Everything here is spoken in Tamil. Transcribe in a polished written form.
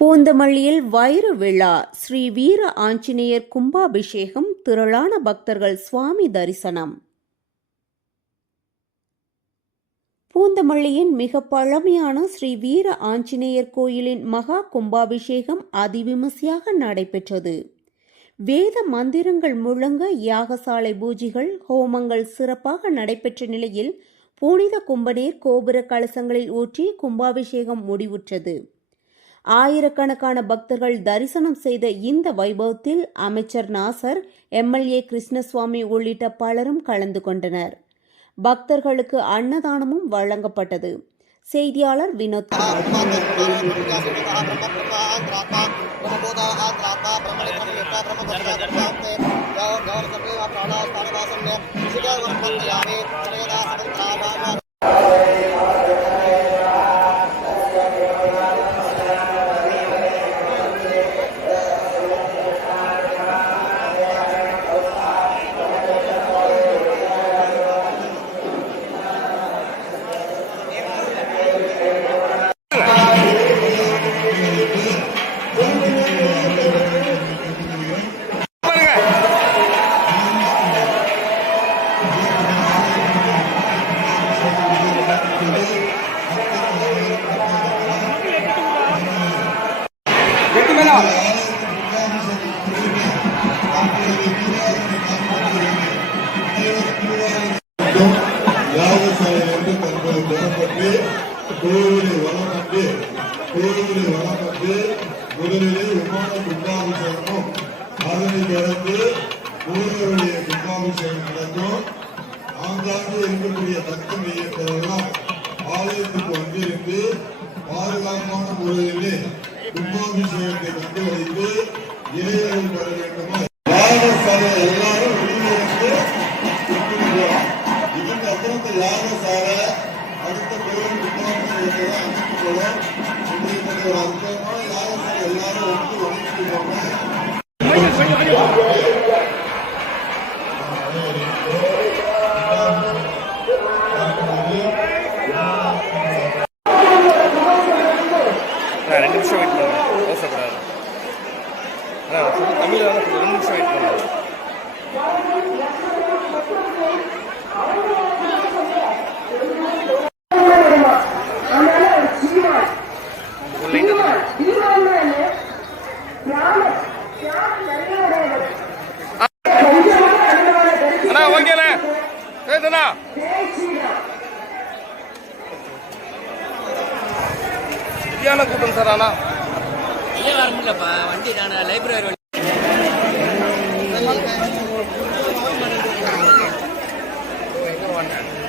பூந்தமல்லியில் வைர விழா ஸ்ரீ வீர ஆஞ்சநேயர் கும்பாபிஷேகம் திரளான பக்தர்கள் சுவாமி தரிசனம். பூந்தமல்லியின் மிக பழமையான ஸ்ரீ வீர ஆஞ்சநேயர் கோயிலின் மகா கும்பாபிஷேகம் அதிவிமர்சையாக நடைபெற்றது. வேத மந்திரங்கள் முழங்க யாகசாலை பூஜைகள் ஹோமங்கள் சிறப்பாக நடைபெற்ற நிலையில் புனித கும்பநீர் கோபுர கலசங்களில் ஊற்றி கும்பாபிஷேகம் முடிவுற்றது. ஆயிரக்கணக்கான பக்தர்கள் தரிசனம் செய்த இந்த வைபவத்தில் அமைச்சர் நாசர், MLA கிருஷ்ணசுவாமி உள்ளிட்ட பலரும் கலந்து கொண்டனர். பக்தர்களுக்கு அன்னதானமும் வழங்கப்பட்டது. செய்தியாளர் வினோத். யாகசாலையிலிருந்து தற்போது பெறப்பட்டு கோவிலை வளம் வந்து முதலிலே விமான கும்பாபிஷேகமும் அதனை தொடர்ந்து மூலவருடைய கும்பாபிஷேகம் நடக்கும். ஆங்காங்கே இருக்கக்கூடிய தக்கம் இயக்கவெல்லாம் ஆலயத்துக்கு வந்திருந்து பாதுகாப்பான முறையிலே கும்பாபிஷேகத்தை கண்டு வைத்து இளைஞர்கள் வர வேண்டுமா யாகசாலை எல்லாரும் வெளியிலிருந்து இதுக்கு அப்புறம் யாகசாலை அடுத்த கோவில் கும்பாபிஷேகத்தை அமைத்துக்கொள்ளும். உங்களுக்கு ஒரு அற்புதமான யாகசாலை எல்லாரும் வந்து வணங்கிட்டு ரெண்டு நிமிஷம் வெயிட் பண்ணுங்க, அவசரப்படாது. தமிழ் 2 நிமிஷம் வெயிட் பண்ணுங்க. அண்ணா ஓகேண்ணா சரிண்ணா. சரியான கூட்டம் சார். ஆனால் இல்லை வர முடியலப்பா, வண்டி நான் லைப்ரரி வண்டி. எங்கே வாங்க